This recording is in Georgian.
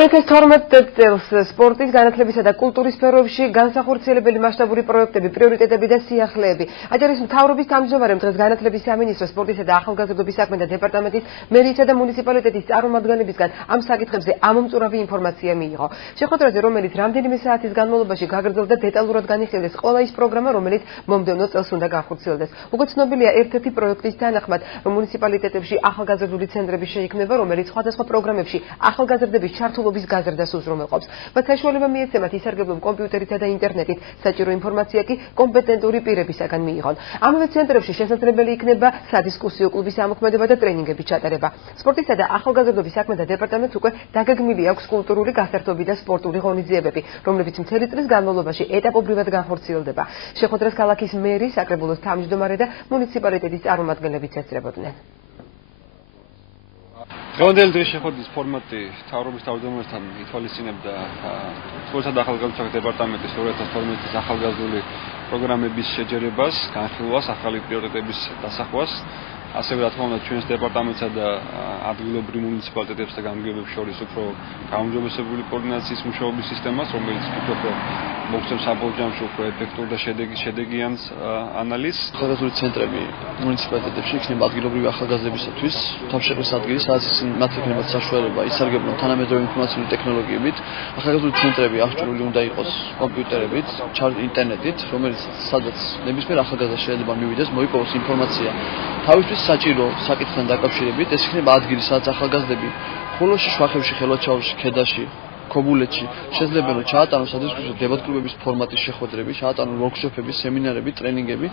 2012 წელს სპორტის, განათლებისა და კულტურის სფეროებში განსახორციელებელი მასშტაბური პროექტები, პრიორიტეტები და სიახლეები. აჯარის მთავრობის თავმჯდომარემ დღეს განათლების სამინისტრო, სპორტისა და ახალგაზრდობის საქმეთა დეპარტამენტის, მერიისა და მუნიციპალიტეტის წარმომადგენლებისგან ამ საკითხებზე ამომწურავი ინფორმაცია მიიღო. შეხვედრაზე, რომელიც რამდენიმე საათის განმავლობაში გაგრძელდა, დეტალურად განიხილეს ყველა ის პროგრამა, რომელიც მომდევნო წელს უნდა განხორციელდეს. უკვე ცნობილია ერთ-ერთი პროექტის თანახმად, რომ მუნიციპალიტეტებში ახალგაზრდული ცენტრები შეიქმნება, რომელიც სხვადასხვა პროგრამებში ახალგაზრდების ჩართულობის გაზრდას უზრუნველყოფს. მათ საშუალება მიეცემათ ისარგებლონ კომპიუტორითა და ინტერნეტით, საჭირო ინფორმაცია კი კომპეტენტური პირებისაგან მიიღონ. ამავე ცენტრებში შესაძლებელი იქნება სადისკუსიო კლუბის ამოქმედება და ტრენინგების ჩატარება. სპორტისა და ახალგაზრდობის საქმეთა დეპარტამენტს უკვე დაგეგმილი აქვს კულტურული გასართობი და სპორტული ღონისძიებები, რომლებიც მთელი წლის განმავლობაში ეტაპობრივად განხორციელდება. შეხვედრას ქალაქის მერი, საკრებულოს თავმჯდომარე და მუნიციპალიტეტის წარმომადგენლებიც ესწრებოდნენ. დღევანდელი დღის შეხვედრის ფორმატი მთავრობის თავმჯდომარესთან ითვალისწინებდა სპორტსა და ახალგაზრდობის დეპარტამენტის 2012 წლის ახალგაზრდული პროგრამების შეჯერებას, განხილვას, ახალი პრიორიტეტების დასახვას, ასევე რა თქმა უნდა ჩვენს დეპარტამენტსა და ადგილობრივ მუნიციპალიტეტებს და გამგეობებს შორის უფრო გაუმჯობესებული კოორდინაციის მუშაობის სისტემას, რომელიც ვფიქრობ, რომ მოგცემს საბოლოო ჯამში უფრო ეფექტურ და შედეგიან ანალიზს. ახალგაზრდული ცენტრები მუნიციპალიტეტებში იქნება ადგილობრივი ახალგაზრდებისათვის თავშეყრის ადგილი, სადაც მათ იქნებათ საშუალება ისარგებლონ თანამედროვე ინფორმაციული ტექნოლოგიებით. ახალგაზრდული ცენტრები აღჭურვილი უნდა იყოს კომპიუტერებით, ინტერნეტით, რომელიც სადაც ნებისმიერ ახალგაზრდას შეიძლება მივიდეს, მოიპოვოს ინფორმაცია თავისთვის საჭირო საკითხთან დაკავშირებით. ეს იქნება ადგილი, სადაც ახალგაზრდები ხოლოში, შვახებში, ხელვაჩაურში, ქედაში, ქობულეთში შესაძლებელია რომ ჩაატარონ სადისკუსიო დებატ კლუბების ფორმატის შეხვედრები, ჩაატარონ ვორქშოპები, სემინარები, ტრენინგები.